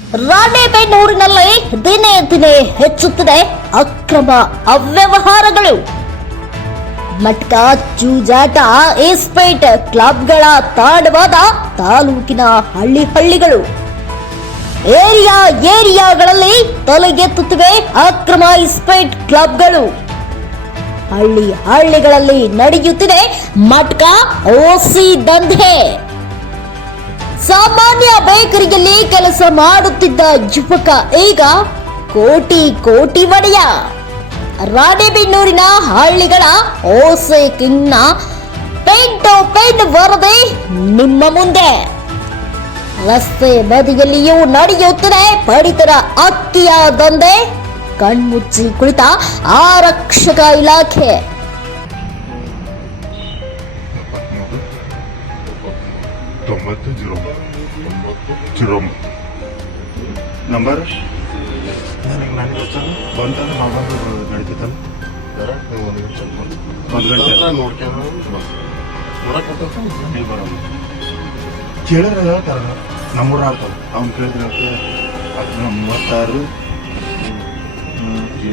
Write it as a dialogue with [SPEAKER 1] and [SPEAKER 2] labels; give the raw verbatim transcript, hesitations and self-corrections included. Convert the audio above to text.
[SPEAKER 1] ರಾಣೆಬೆನ್ನೂರಿನಲ್ಲಿ ದಿನೇ ದಿನೇ ಹೆಚ್ಚುತ್ತಿದೆ ಅಕ್ರಮ ಅವ್ಯವಹಾರಗಳು. ಮಟ್ಕಾ, ಜೂಜಾಟ, ಇಸ್ಪೀಟ್ ಕ್ಲಬ್ಗಳ ತಾಂಡವಾದ ತಾಲೂಕಿನ ಹಳ್ಳಿ ಹಳ್ಳಿಗಳು, ಏರಿಯಾ ಏರಿಯಾಗಳಲ್ಲಿ ತಲೆಗೆತ್ತುತ್ತಿವೆ ಅಕ್ರಮ ಇಸ್ಪೀಟ್ ಕ್ಲಬ್ಗಳು. ಹಳ್ಳಿ ಹಳ್ಳಿಗಳಲ್ಲಿ ನಡೆಯುತ್ತಿದೆ ಮಟ್ಕಾ, ಓಸಿ ದಂಧೆ. ಸಾಮಾನ್ಯ ಬೇಕರಿಯಲ್ಲಿ ಕೆಲಸ ಮಾಡುತ್ತಿದ್ದ ಯುವಕ ಈಗ ಕೋಟಿ ಕೋಟಿ ಒಡೆಯ. ರಾಣೆಬೆನ್ನೂರಿನ ಹಳ್ಳಿಗಳ ಓಸೆ ಕಿಂಗ್ನ ಪೆಂಟು ಪೆನ್ ವರದಿ ನಿಮ್ಮ ಮುಂದೆ. ರಸ್ತೆ ಬದಿಯಲ್ಲಿಯೂ ನಡೆಯುತ್ತಿದೆ ಪಡಿತರ ಅಕ್ಕಿಯ ದಂಧೆ. ಕಣ್ಮುಚ್ಚಿ ಕುಳಿತ ಆರಕ್ಷಕ ಇಲಾಖೆ.
[SPEAKER 2] ತೊಂಬತ್ತು ಜೀರೋ ಜೀರೋ ನಂಬರ್ ಬಂತಂದ್ರೆ ಮಾಬಂದು ನಡೀತೈತಲ್ಲ ಒಂದು ಗಂಟೆ ನೋಡ್ಕೊಂಡು ಕೇಳಿದ್ರೆ ಹೇಳ್ತಾರ ನಮ್ಮೂರ ಆಗ್ತಾವ ಅವ್ನು ಕೇಳಿದ್ರೆ ಹೇಳ್ತಾರೆ ಮೂವತ್ತಾರು